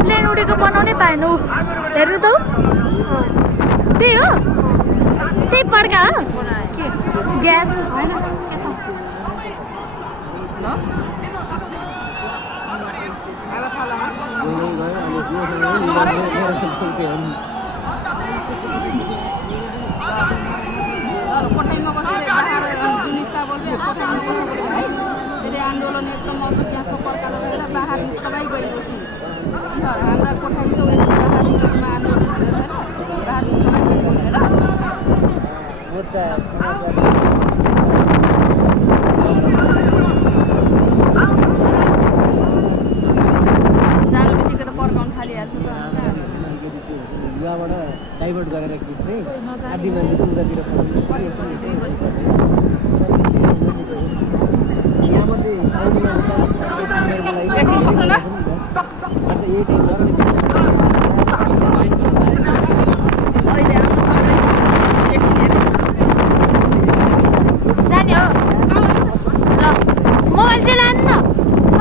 plain उडेको बनाउनै पाएन हेर्नु त त्यही हो त्यही पड्का हो ग्यास होइन कोठाइमा बसेर बाहिर जुनिसका बोल्यो कोठाइमा बसेर है फेरि आन्दोलन एकदम यहाँको पर्का लगेर बाहिर निस्कदै गएको छु हाम्रा कोठाइ सो एक बाहिर निस्कमा आन्दोलन गरेर बाहिर निस्कदै गएको भनेर जाने बित्तिकै त पर्काउन थालिहाल्छु त यहाँबाट डाइभर्ट गरेर चाहिँ आधी मान्छे उतातिर यहाँ मात्रै एकछिन पक्नु न यही